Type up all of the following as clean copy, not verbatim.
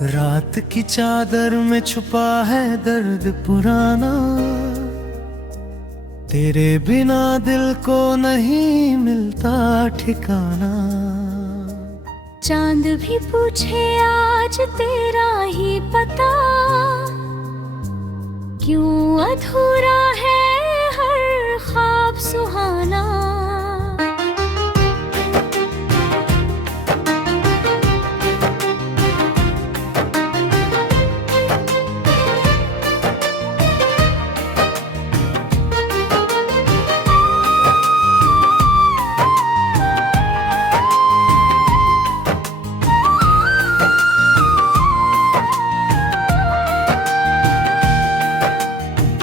रात की चादर में छुपा है दर्द पुराना, तेरे बिना दिल को नहीं मिलता ठिकाना। चांद भी पूछे आज तेरा ही पता, क्यों अधूरा है हर ख्वाब सुहाना।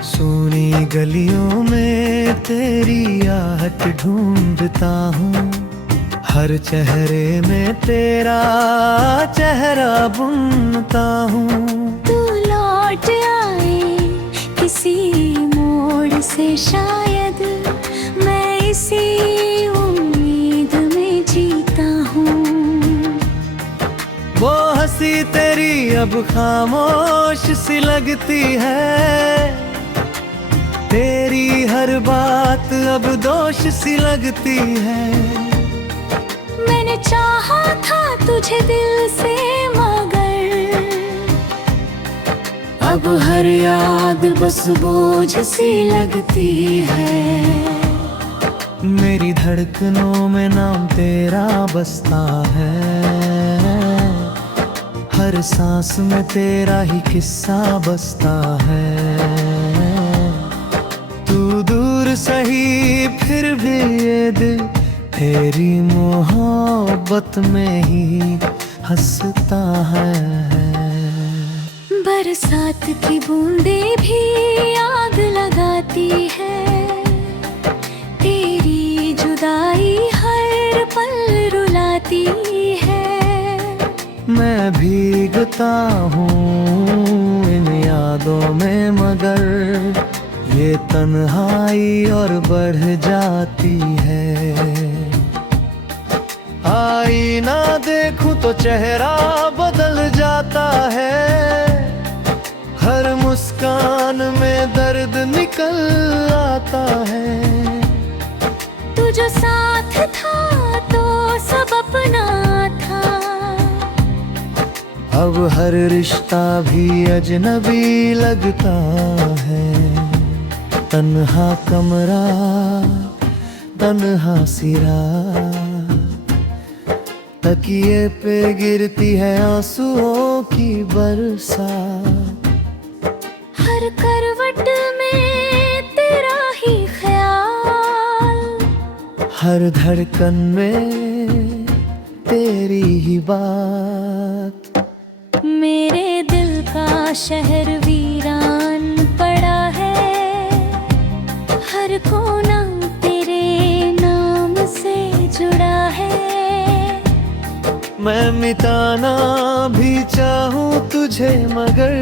सोनी गलियों में तेरी आहट ढूंढता हूँ, हर चेहरे में तेरा चेहरा बुनता हूँ। तू लौट आए किसी मोड़ से शायद, मैं इसी उम्मीद में जीता हूँ। वो हंसी तेरी अब खामोश सी लगती है, तेरी हर बात अब दोष सी लगती है। मैंने चाहा था तुझे दिल से मगर, अब हर याद बस बोझ सी लगती है। मेरी धड़कनों में नाम तेरा बसता है, हर सांस में तेरा ही किस्सा बसता है। तू दूर सही फिर भी ये दिल तेरी मोहब्बत में ही हंसता है। बरसात की बूंदें भी आग लगाती है, तेरी जुदाई हर पल रुलाती है। मैं भीगता हूँ इन यादों में, मगर ये तन्हाई और बढ़ जाती है। आईना देखूं तो चेहरा बदल जाता है, हर मुस्कान में दर्द निकल आता है। तू जो साथ था तो सब अपना था, अब हर रिश्ता भी अजनबी लगता है। तन्हा कमरा तन्हा सिरा, तकिए पे गिरती है आंसुओं की बरसात। हर करवट में तेरा ही ख्याल, हर धड़कन में तेरी ही बात। मेरे दिल का शहर वीरान पड़ा है, हर कोना तेरे नाम से जुड़ा है। मैं मिटाना भी चाहूं तुझे, मगर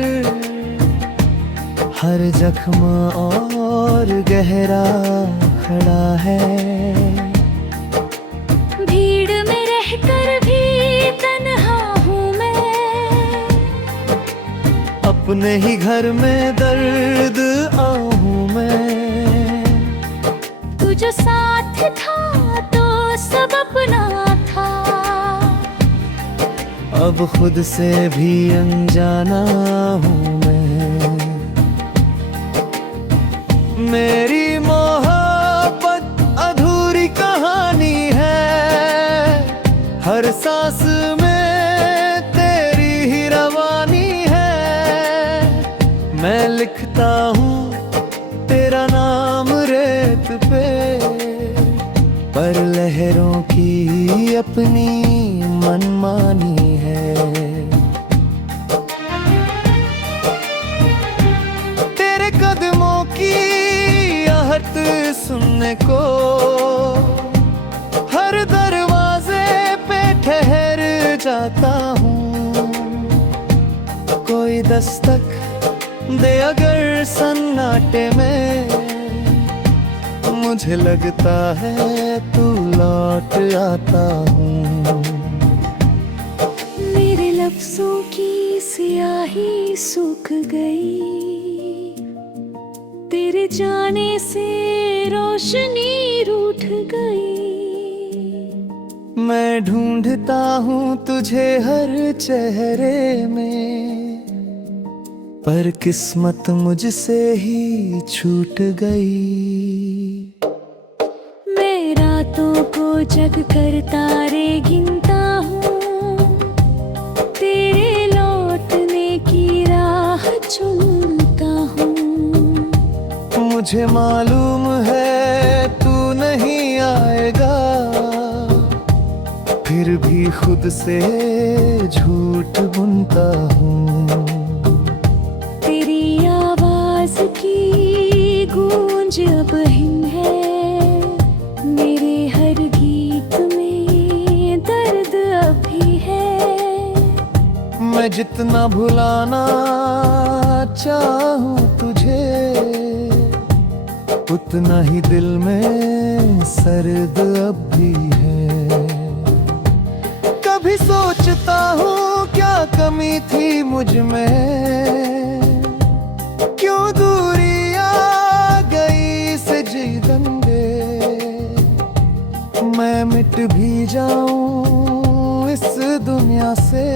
हर जख्म और गहरा खड़ा है। भीड़ में रहकर भी तन्हा हूँ मैं, अपने ही घर में दर्द आहूं मैं। तू जो साथ था तो सब अपना था, अब खुद से भी अनजाना हूँ मैं। मेरी मोहब्बत अधूरी कहानी है, हर सांस में तेरी ही रवानी है। मैं लिखता हूँ तेरा नाम रेत पे, पर लहरों की अपनी मनमानी है। तेरे कदमों की आहट सुनने को हर दरवाजे पे ठहर जाता हूँ। कोई दस्तक दे अगर सन्नाटे में, मुझे लगता है तू लौट आता हूँ। मेरे लफ्जों की सियाही सूख गई, तेरे जाने से रोशनी रूठ गई। मैं ढूंढता हूँ तुझे हर चेहरे में, पर किस्मत मुझसे ही छूट गई। मैं रातों को जग कर तारे गिनता हूँ, तेरे लौटने की राह चुनता हूँ। मुझे मालूम है तू नहीं आएगा, फिर भी खुद से झूठ बुनता हूँ। तेरी आवाज की गूंज अब हिम है, मेरे हर गीत में दर्द अभी है। मैं जितना भुलाना चाहूँ तुझे, उतना ही दिल में सर्द अब भी है। कभी सोचता हूँ क्या कमी थी मुझ में, क्यों दूरी आ गई सजी दंगे। मैं मिट भी जाऊं इस दुनिया से,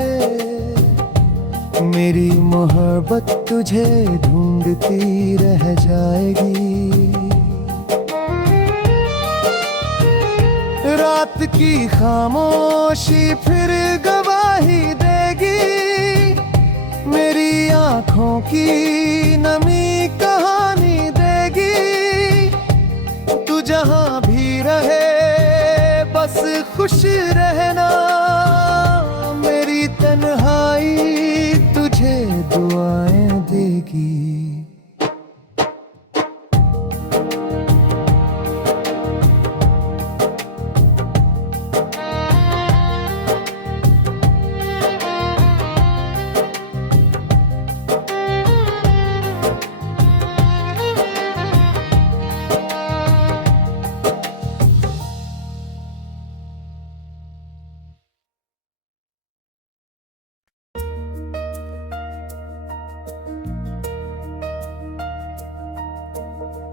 मेरी मोहब्बत तुझे ढूंढती रह जाएगी। रात की खामोशी फिर गवाही देगी, मेरी आँखों की नमी कहानी देगी। तू जहाँ भी रहे बस खुश रहना, मेरी तन्हाई तुझे दुआएं देगी।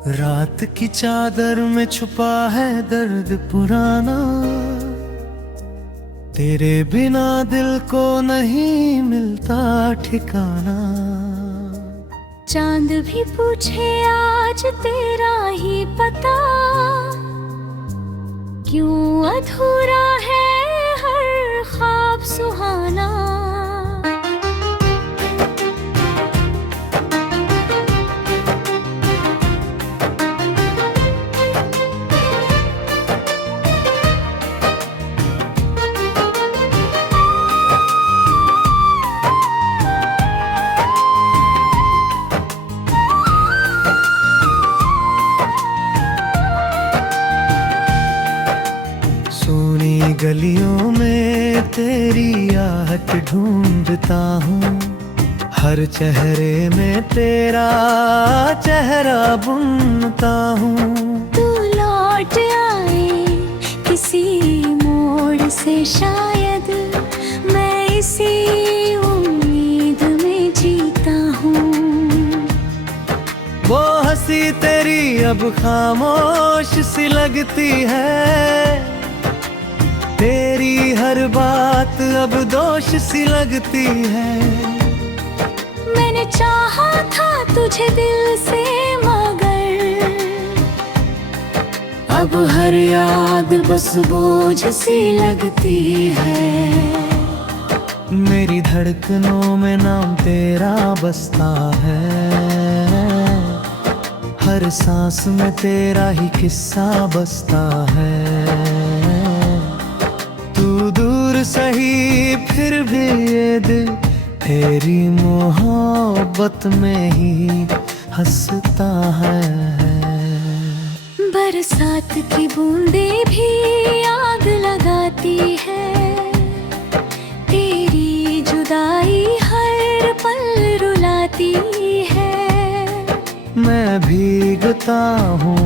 रात की चादर में छुपा है दर्द पुराना, तेरे बिना दिल को नहीं मिलता ठिकाना। चांद भी पूछे आज तेरा ही पता, क्यों अधूरा है हर ख्वाब सुहाना। गलियों में तेरी आहट ढूंढता हूँ, हर चेहरे में तेरा चेहरा बुनता हूँ। तू लौट आए किसी मोड़ से शायद, मैं इसी उम्मीद में जीता हूँ। वो हंसी तेरी अब खामोश सी लगती है, तेरी हर बात अब दोष सी लगती है। मैंने चाहा था तुझे दिल से मगर, अब हर याद बस बोझ सी लगती है। मेरी धड़कनों में नाम तेरा बसता है, हर सांस में तेरा ही किस्सा बसता है। तू दूर सही फिर भी ये दिल तेरी मोहब्बत में ही हंसता है। बरसात की बूंदें भी आग लगाती है, तेरी जुदाई हर पल रुलाती है। मैं भीगता हूँ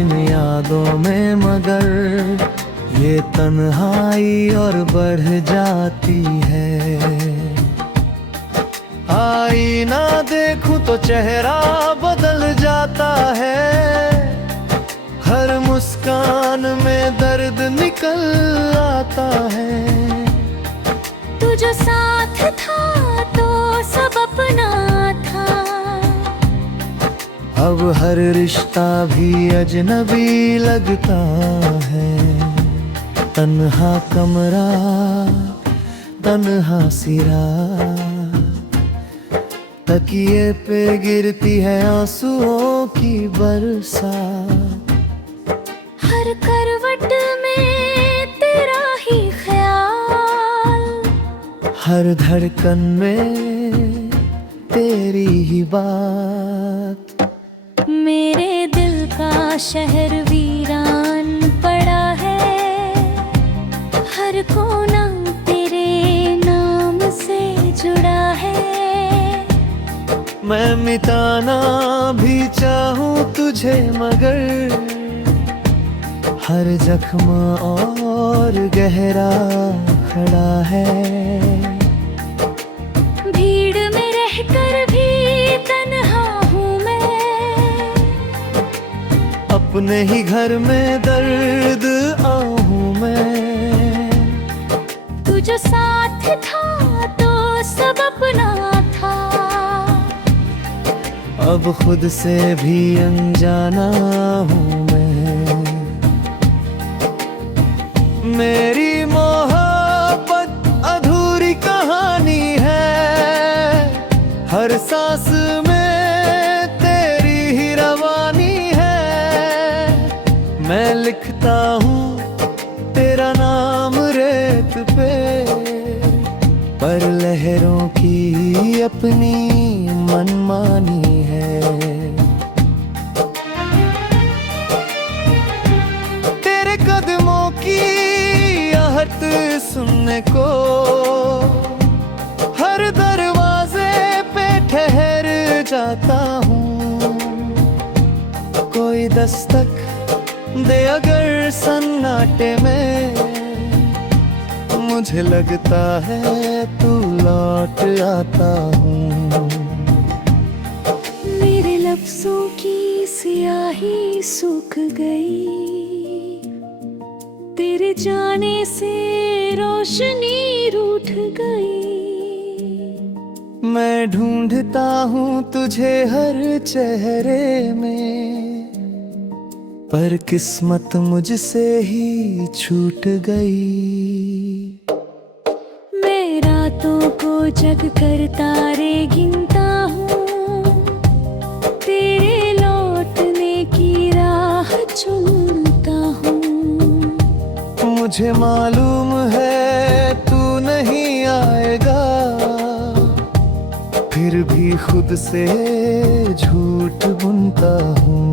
इन यादों में मगर ये तन्हाई और बढ़ जाती है। आईना देखूं तो चेहरा बदल जाता है, हर मुस्कान में दर्द निकल आता है। तू जो साथ था तो सब अपना था, अब हर रिश्ता भी अजनबी लगता है। तन्हा कमरा, तन्हा सिरा, तकिए पे गिरती है आंसुओं की बरसात। हर करवट में तेरा ही ख्याल, हर धड़कन में तेरी ही बात। मेरे दिल का शहर वीरान पड़ा है, हर कोना तेरे नाम से जुड़ा है। मैं मिटाना भी चाहूं तुझे मगर हर जख्म और गहरा खड़ा है। भीड़ में रहकर भी तन्हा हूँ मैं, अपने ही घर में दर्द आहूं मैं। तू जो साथ था तो सब अपना था, अब खुद से भी अनजाना हूँ मैं। मेरी मोहब्बत अधूरी कहानी है, हर सांस में तेरी ही रवानी है। मैं लिखता हूँ तेरा नाम रेत पे, पर लहरों की अपनी मनमानी है। तेरे कदमों की आहट सुनने को हर दरवाजे पे ठहर जाता हूँ। कोई दस्तक दे अगर सन्नाटे में, मुझे लगता है तू लौट आता हूँ। मेरे लफ्जों की सियाही सूख गई, तेरे जाने से रोशनी रूठ गई। मैं ढूंढता हूँ तुझे हर चेहरे में, पर किस्मत मुझसे ही छूट गई। मैं रातों को जग कर तारे गिनता हूँ, तेरे लौटने की राह चुनता हूँ। मुझे मालूम है तू नहीं आएगा, फिर भी खुद से झूठ बुनता हूँ।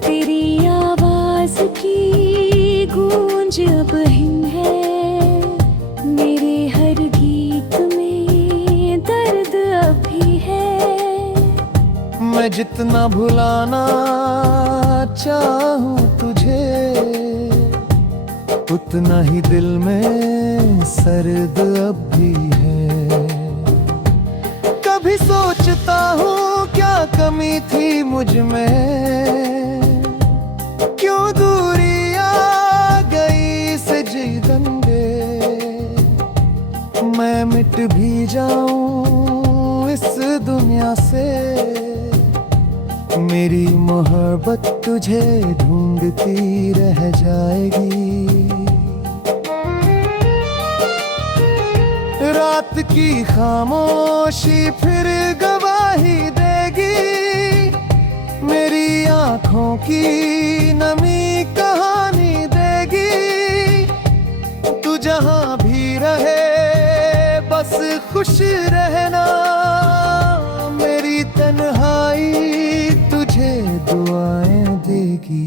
तेरी आवाज की गूंज अब हिम है, मेरे हर गीत में दर्द अभी है। मैं जितना भुलाना चाहूं तुझे, उतना ही दिल में सर्द अब भी है। कभी सोचता हूँ क्या कमी थी मुझ में, क्यों दूरी आ गई सजी दंगे। मैं मिट भी जाऊं इस दुनिया से, मेरी मोहब्बत तुझे ढूंढती रह जाएगी। रात की खामोशी फिर गवाही देगी, मेरी आंखों की नमी कहानी देगी। तू जहां भी रहे बस खुश रहना, मेरी तन्हाई तुझे दुआएं देगी।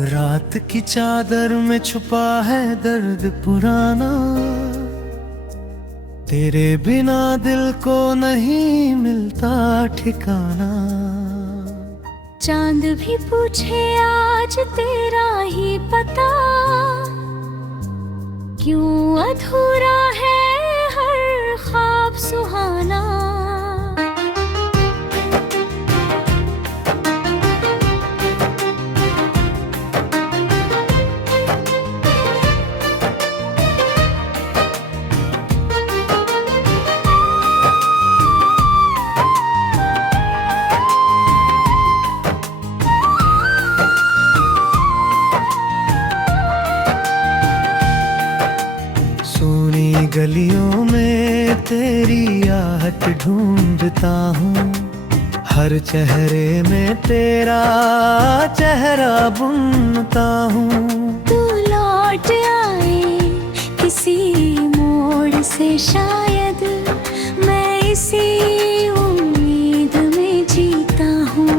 रात की चादर में छुपा है दर्द पुराना, तेरे बिना दिल को नहीं मिलता ठिकाना। चांद भी पूछे आज तेरा ही पता, क्यों अधूरा है हर ख्वाब सुहाना। सोनी गलियों में तेरी आहट ढूंढता हूँ, हर चेहरे में तेरा चेहरा बुनता हूँ। तू लौट आए किसी मोड़ से शायद, मैं इसी उम्मीद में जीता हूँ।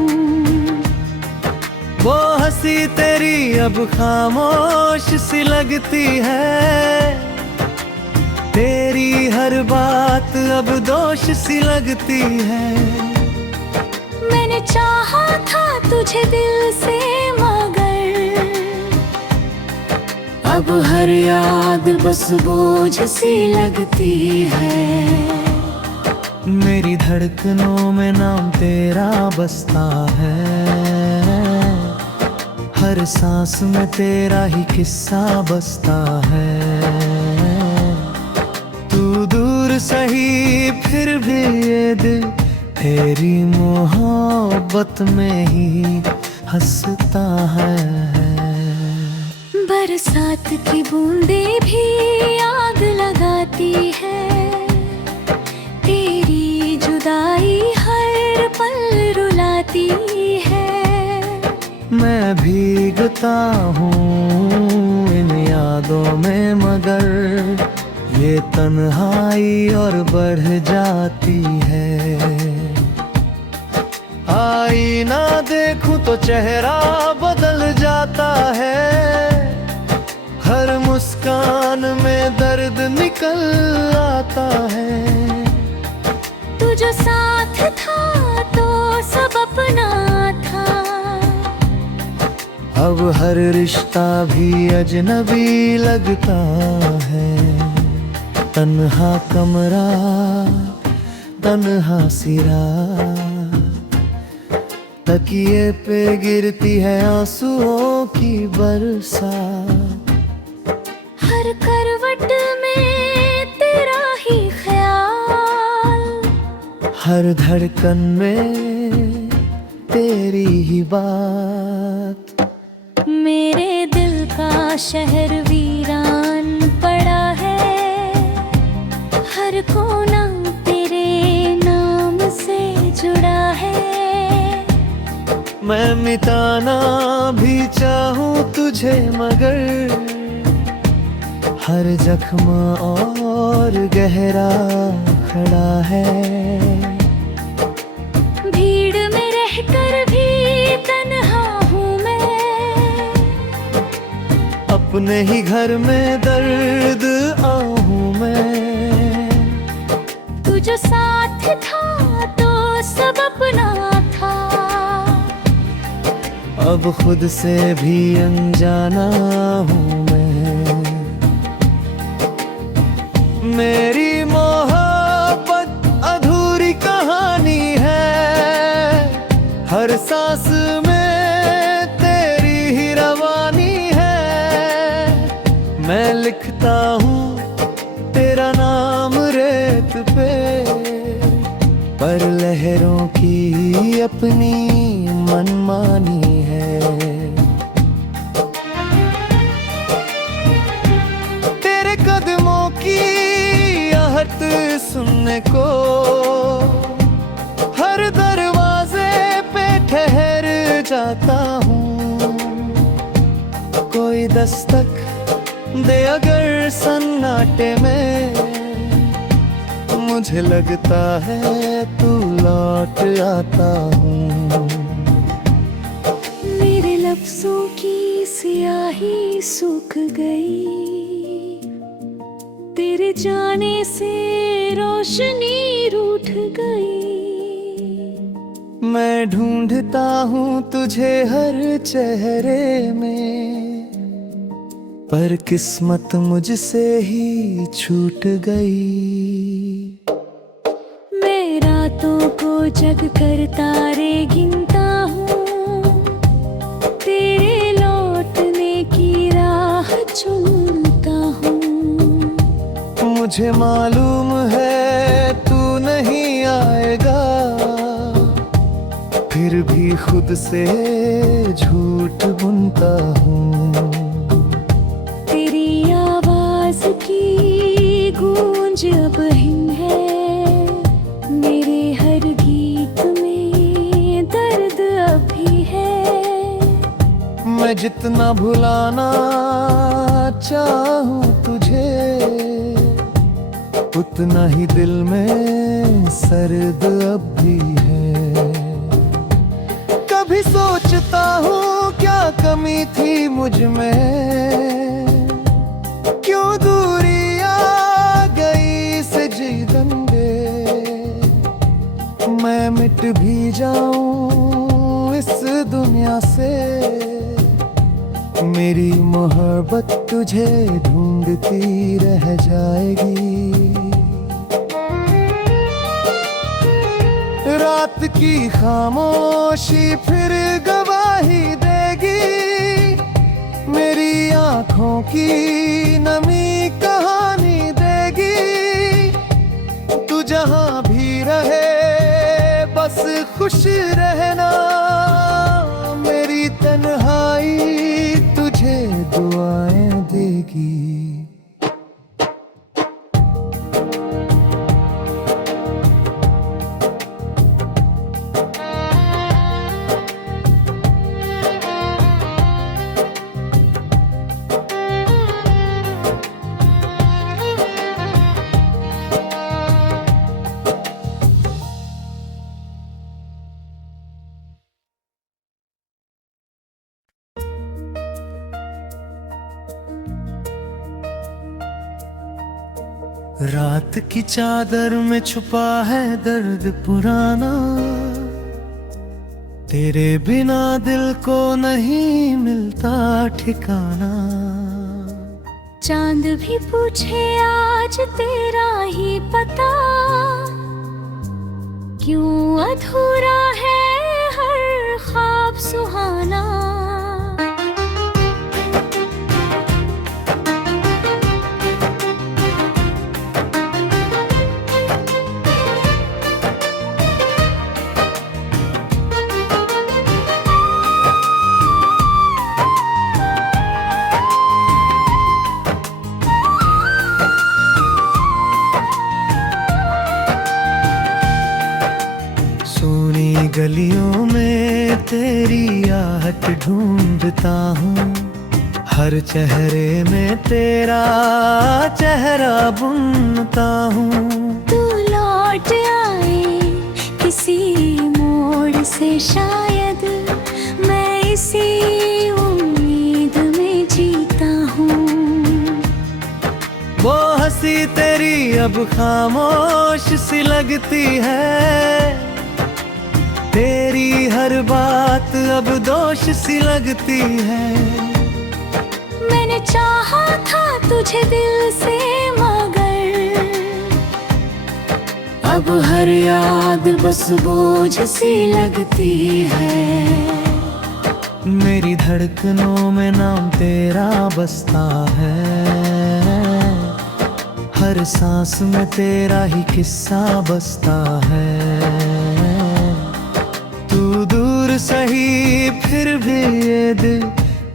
वो हंसी तेरी अब खामोश सी लगती है, तेरी हर बात अब दोष सी लगती है। मैंने चाहा था तुझे दिल से मगर, अब हर याद बस बोझ सी लगती है। मेरी धड़कनों में नाम तेरा बसता है, हर सांस में तेरा ही किस्सा बसता है। तू दूर सही फिर भी ये दिल तेरी मोहब्बत में ही हंसता है। बरसात की बूंदें भी आग लगाती है, तेरी जुदाई हर पल रुलाती है। मैं भीगता हूँ इन यादों में, मगर ये तन्हाई और बढ़ जाती है। आईना देखूं तो चेहरा बदल जाता है, हर मुस्कान में दर्द निकल आता है। तू जो साथ था तो सब अपना था, अब हर रिश्ता भी अजनबी लगता है। तन्हा कमरा तन्हा सिरा, तकिए पे गिरती है आंसुओं की बरसात। हर करवट में तेरा ही ख्याल, हर धड़कन में तेरी ही बात। मेरे दिल का शहर वीरान पड़ा है, हर कोना तेरे नाम से जुड़ा है। मैं मिटाना भी चाहूँ तुझे, मगर हर जख्म और गहरा खड़ा है। भीड़ में रहकर भी तन्हा हूँ मैं, अपने ही घर में दर्द आहूँ मैं। तू जो साथ था तो सब अपना था, अब खुद से भी अनजाना हूँ मैं। मेरी मोहब्बत अधूरी कहानी है, हर सांस में तेरी ही रवानी है। मैं लिखता हूँ तेरा नाम रेत पे, पर लहरों की अपनी मनमानी है। तेरे कदमों की आहट सुनने को हर दरवाजे पे ठहर जाता हूँ। कोई दस्तक दे अगर सन्नाटे में, मुझे लगता है तू लौट आता हूँ। मेरे लफ्जों की स्याही सूख गई, तेरे जाने से रोशनी रूठ गई। मैं ढूंढता हूँ तुझे हर चेहरे में, पर किस्मत मुझसे ही छूट गई। मैं रातों को जग कर तारे गिनता हूँ, तेरे लौटने की राह चुनता हूँ। मुझे मालूम है तू नहीं आएगा, फिर भी खुद से झूठ बुनता हूँ। तेरी आवाज की गूंज अब हिम है, मेरे हर गीत में दर्द अभी है। मैं जितना भुलाना चाहूँ तुझे, उतना ही दिल में सर्द अब भी है। कभी सोचता हूँ क्या कमी थी मुझ में, क्यों दूरी आ गई सजी दंगे। मैं मिट भी जाऊं इस दुनिया से, मेरी मोहब्बत तुझे ढूंढती रह जाएगी। रात की खामोशी फिर गवाही देगी, मेरी आँखों की नमी कहानी देगी। तू जहाँ भी रहे बस खुश रहना, मेरी तन्हाई तुझे दुआएं देगी। रात की चादर में छुपा है दर्द पुराना, तेरे बिना दिल को नहीं मिलता ठिकाना। चांद भी पूछे आज तेरा ही पता, क्यों अधूरा है हर ख्वाब सुहाना। गलियों में तेरी आहट ढूंढता हूँ, हर चेहरे में तेरा चेहरा बुनता हूँ। तू लौट आए किसी मोड़ से शायद, मैं इसी उम्मीद में जीता हूँ। वो हंसी तेरी अब खामोश सी लगती है, तेरी हर बात अब दोष सी लगती है। मैंने चाहा था तुझे दिल से मगर, अब हर याद बस बोझ सी लगती है। मेरी धड़कनों में नाम तेरा बसता है, हर सांस में तेरा ही किस्सा बसता है। तू दूर सही फिर भी ये दिल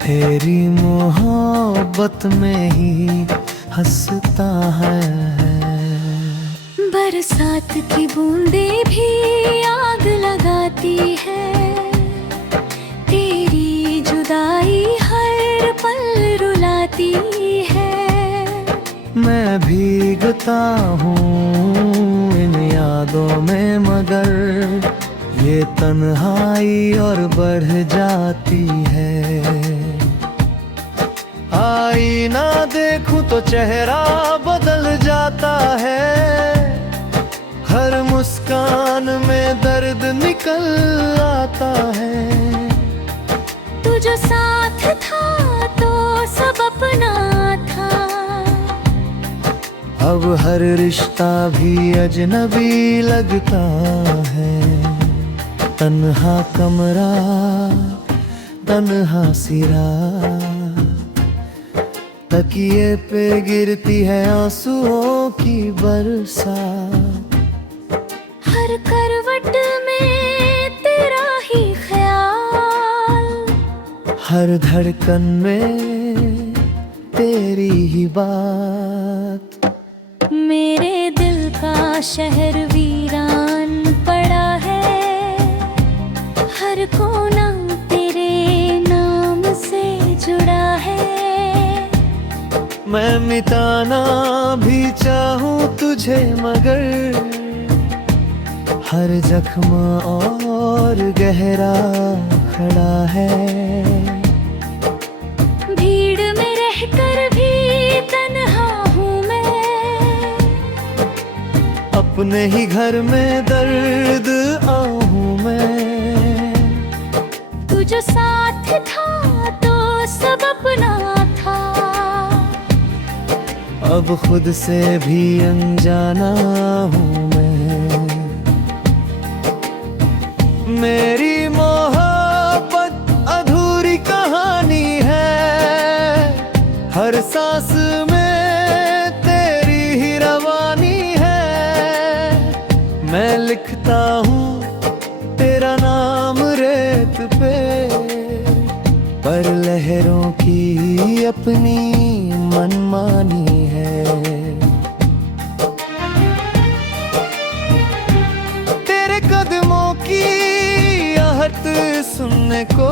तेरी मोहब्बत में ही हंसता है। बरसात की बूंदें भी आग लगाती है, तेरी जुदाई हर पल रुलाती है। मैं भीगता हूँ इन यादों में, मगर ये तन्हाई और बढ़ जाती है। तो चेहरा बदल जाता है, हर मुस्कान में दर्द निकल आता है। तू जो साथ था तो सब अपना था, अब हर रिश्ता भी अजनबी लगता है। तन्हा कमरा, तन्हा सिरा, तकिए पे गिरती है आंसुओं की बरसात। हर करवट में तेरा ही ख्याल, हर धड़कन में तेरी ही बात। मेरे दिल का शहर वीरान पड़ा है, हर कोना तेरे नाम से जुड़ा है। मैं मिटाना भी चाहूं तुझे मगर हर जख्म और गहरा खड़ा है। भीड़ में रहकर भी तन्हा हूँ मैं, अपने ही घर में दर्द आहूं मैं। तू जो साथ था तो सब अपना था, अब खुद से भी अनजाना हूँ मैं। मेरी मोहब्बत अधूरी कहानी है, हर सांस में तेरी ही रवानी है। मैं लिखता हूँ तेरा नाम रेत पे, पर लहरों की अपनी मनमानी है। तेरे कदमों की आहट सुनने को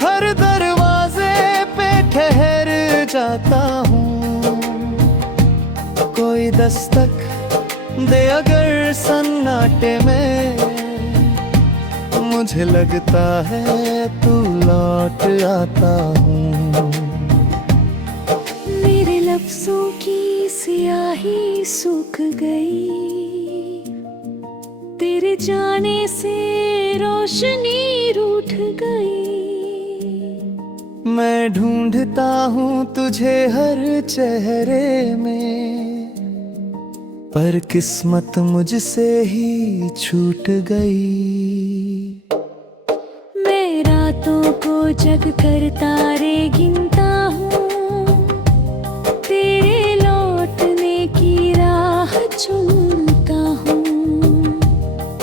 हर दरवाजे पे ठहर जाता हूँ। कोई दस्तक दे अगर सन्नाटे में, मुझे लगता है तू लौट आता हूँ। मेरे लफ्जों की सियाही सूख गई, तेरे जाने से रोशनी रूठ गई। मैं ढूंढता हूँ तुझे हर चेहरे में, पर किस्मत मुझसे ही छूट गई। मैं रातों को जग कर तारे गिनता हूँ, तेरे लौटने की राह चुनता हूँ।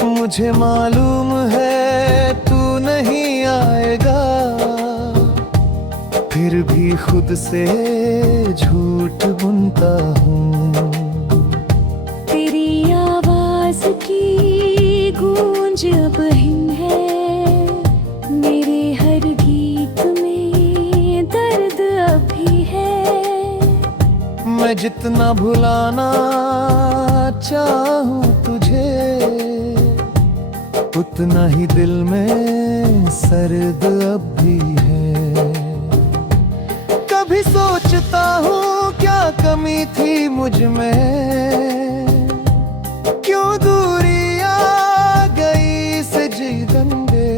मुझे मालूम है तू नहीं आएगा, फिर भी खुद से झूठ बुनता हूँ। तेरी आवाज की गूंज अब हिम है, मेरे हर गीत में दर्द अभी है। मैं जितना भुलाना चाहूं तुझे, उतना ही दिल में सर्द अब भी है। कभी सोचता हूँ क्या कमी थी मुझ में, क्यों दूरी आ गई सजी गंदे।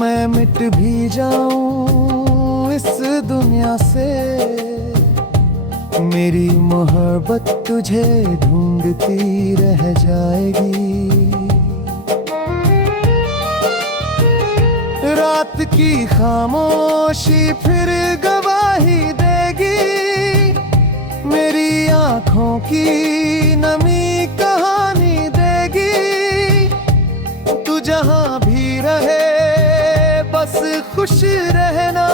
मैं मिट भी जाऊं इस दुनिया से, मेरी मोहब्बत तुझे ढूंढती रह जाएगी। रात की खामोशी फिर गवाही देगी, मेरी आंखों की नमी कहानी देगी। तू जहां भी रहे बस खुश रहना,